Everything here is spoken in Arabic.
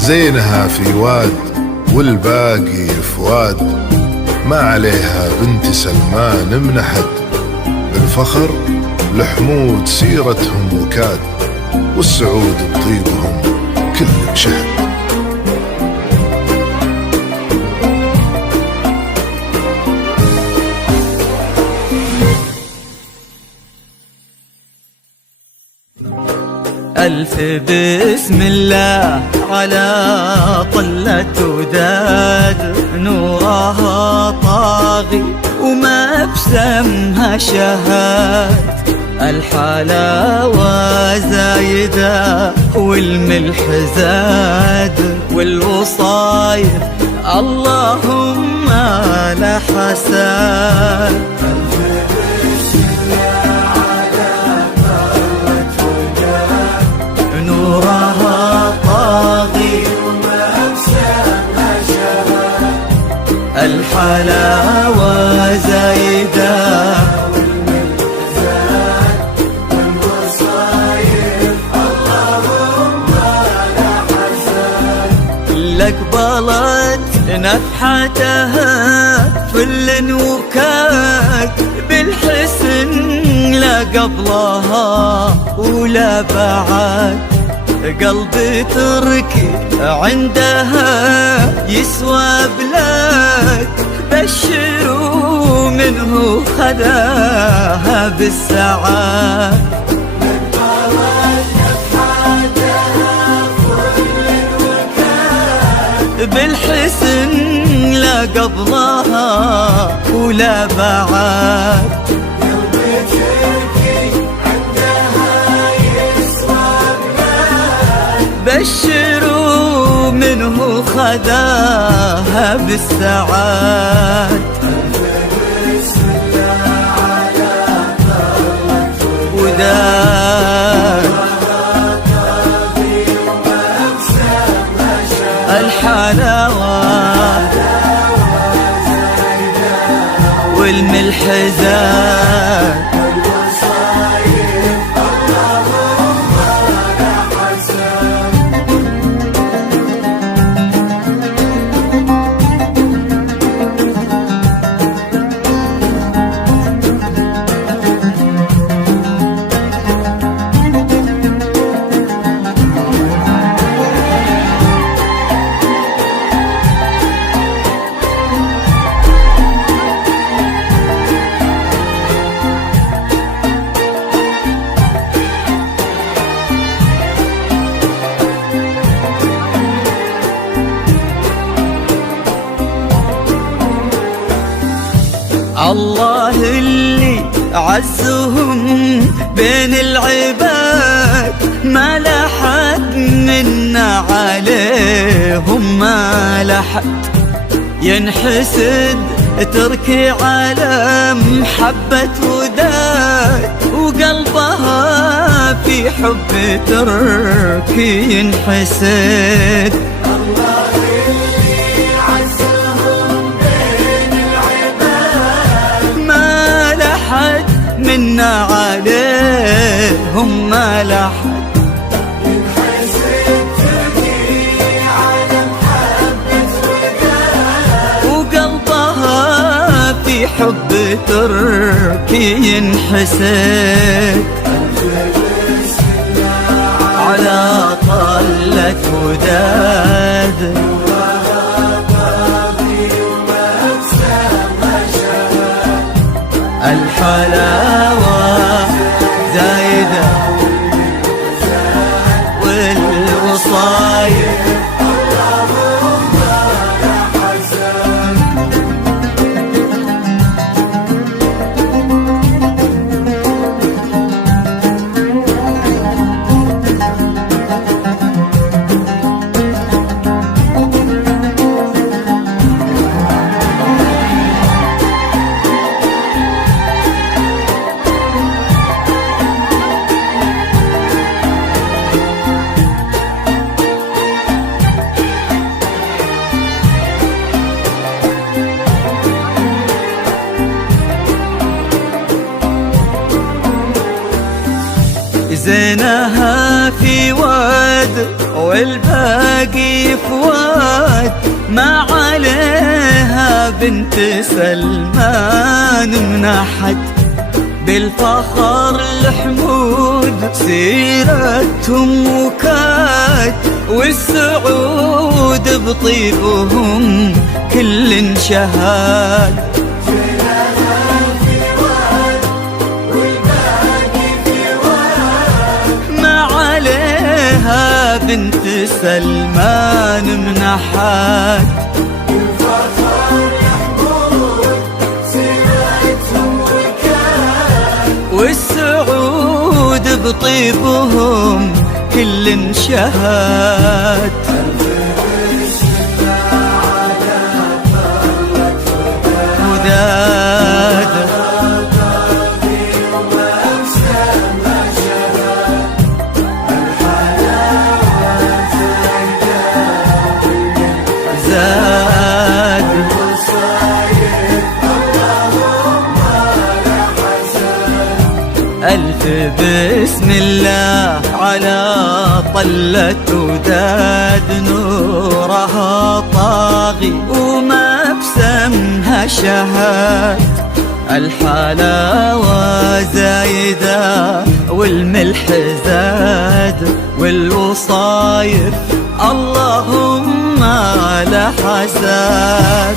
زينها في واد والباقي فؤاد، ما عليها بنت سلمان من أحد. بالفخر لحمود سيرتهم وكاد، والسعود بطيبهم كل شهد. ألف بسم الله على طلة وداد، نورها طاغي وما بسمها شهاد. الحلاوة زايدة والملح زاد، والوصايف اللهم لا حساد. نورها طاغي وما بسمها شهاد، الحلاوة زايدة والملح زاد، والوصايف اللهم لا حساد. لقبلت نفحتها فل وكاد، بالحسن لا قبلها ولا بعد. قلبي تركي عندها يسوى بلاد، بشروا منه خذاها بالسعاد. بالحسن لا قبلها ولا بعد. بشروا منه خذاها بالسعاد. بسم الله على وداد، الحلاوة والملح زاد. الله اللي عزهم بين العباد، ما لحد منا عليهم ما لحد. ينحسد تركي على محبة وداد، حب تركي ينحسد. الله اللي عزهم بين العباد ما لحد منا عليهم، ما لحد ينحسد تركي على محبة وداد، وقلبها في حب تركي ينحسد. على طلة وداد الحلاوة زايدة والوصايا زينها في واد والباقي في واد، ما عليها بنت سلمان منحت. بالفخر الحمود سيرتهم وكاد، والسعود بطيبهم كل شهاد. بنت سلمان منحت، والفخر يحمود سيرتهم وكاد، والسعود بطيبهم كل شهاد. وداد زاد ألف بسم الله على طلة وداد، نورها طاغي وما بسمها شهاد. الحلاوة زايدة والملح زاد، والوصايف اللهم لا حساد.